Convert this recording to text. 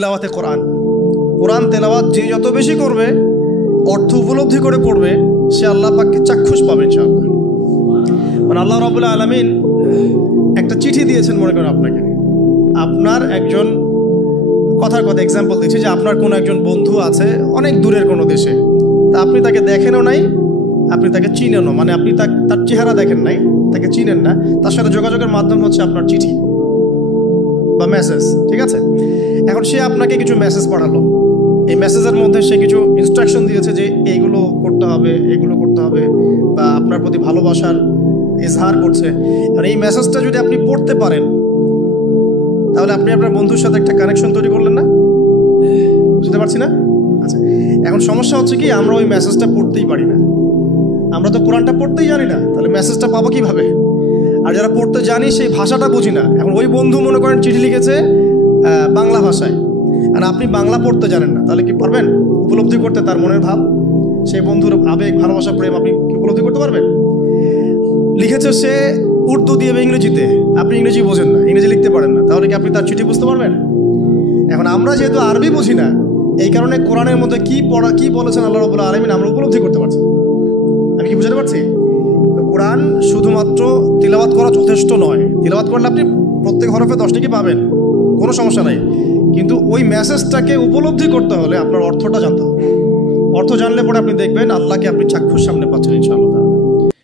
তেলাওয়াতে কোরআন কোরআন তেলাওয়াত যে যত বেশি করবে, অর্থ উপলব্ধি করে পড়বে, সে আল্লাহ পাককে চাক্ষুষ পাবে ইনশাআল্লাহ। মানে আল্লাহ রাব্বুল আলামিন একটা চিঠি দিয়েছেন, মনে করেন আপনাকে, আপনার একজন কথার কথা এক্সাম্পল দিচ্ছি যে আপনার কোনো একজন বন্ধু আছে অনেক দূরের কোনো দেশে, তা আপনি তাকে দেখেনও নাই, আপনি তাকে চিনেনও, মানে আপনি তার চেহারা দেখেন নাই, তাকে চিনেন না, তার সাথে যোগাযোগের মাধ্যম হচ্ছে আপনার চিঠি বা মেসেজ, ঠিক আছে? এখন সে আপনাকে কিছু মেসেজ পাঠালো, এই মেসেজের মধ্যে সে কিছু ইনস্ট্রাকশন দিয়েছে যে এইগুলো করতে হবে, এগুলো করতে হবে, বা আপনার প্রতি ভালোবাসার ইজহার করছে। আর এই মেসেজটা যদি আপনি পড়তে পারেন, তাহলে আপনি আপনার বন্ধুর সাথে একটা কানেকশন তৈরি করলেন না? বুঝতে পারছি না? আচ্ছা, এখন সমস্যা হচ্ছে কি, আমরা ওই মেসেজটা পড়তেই পারি না। আমরা তো কোরআনটা পড়তেই জানি না, তাহলে মেসেজটা পাবো কিভাবে? আর যারা পড়তে জানি সেই ভাষাটা বুঝি না। এখন ওই বন্ধু মনে করেন চিঠি লিখেছে বাংলা ভাষায়, আর আপনি বাংলা পড়তে জানেন না, তাহলে কি পারবেন উপলব্ধি করতে তার মনের ভাব, সেই বন্ধুর আবেগ, ভালোবাসা, প্রেম আপনি কি উপলব্ধি করতে পারবেন? লিখেছে সে উর্দু দিয়ে বা ইংরেজিতে, আপনি ইংরেজি বোঝেন না, ইংরেজি লিখতে পারেন না, তাহলে কি আপনি তার চিঠি বুঝতে পারবেন? এখন আমরা যেহেতু আরবি বুঝি না, এই কারণে কোরআনের মধ্যে কি বলেছেন আল্লাহ রাব্বুল আলামিন আমরা উপলব্ধি করতে পারছি। আমি কি বুঝতে পারছি? কোরআন শুধুমাত্র তিলাওয়াত করা যথেষ্ট নয়। তিলাওয়াত করলে আপনি প্রত্যেক হরফে 10টি কি পাবেন, কোনো সমস্যা নাই, কিন্তু ওই মেসেজটাকে উপলব্ধি করতে হলে আপনার অর্থটা জানতে হবে। অর্থ জানলে পরে আপনি দেখবেন আল্লাহকে আপনি চাক্ষুষ সামনে পাচ্ছেন ইনশাআল্লাহ।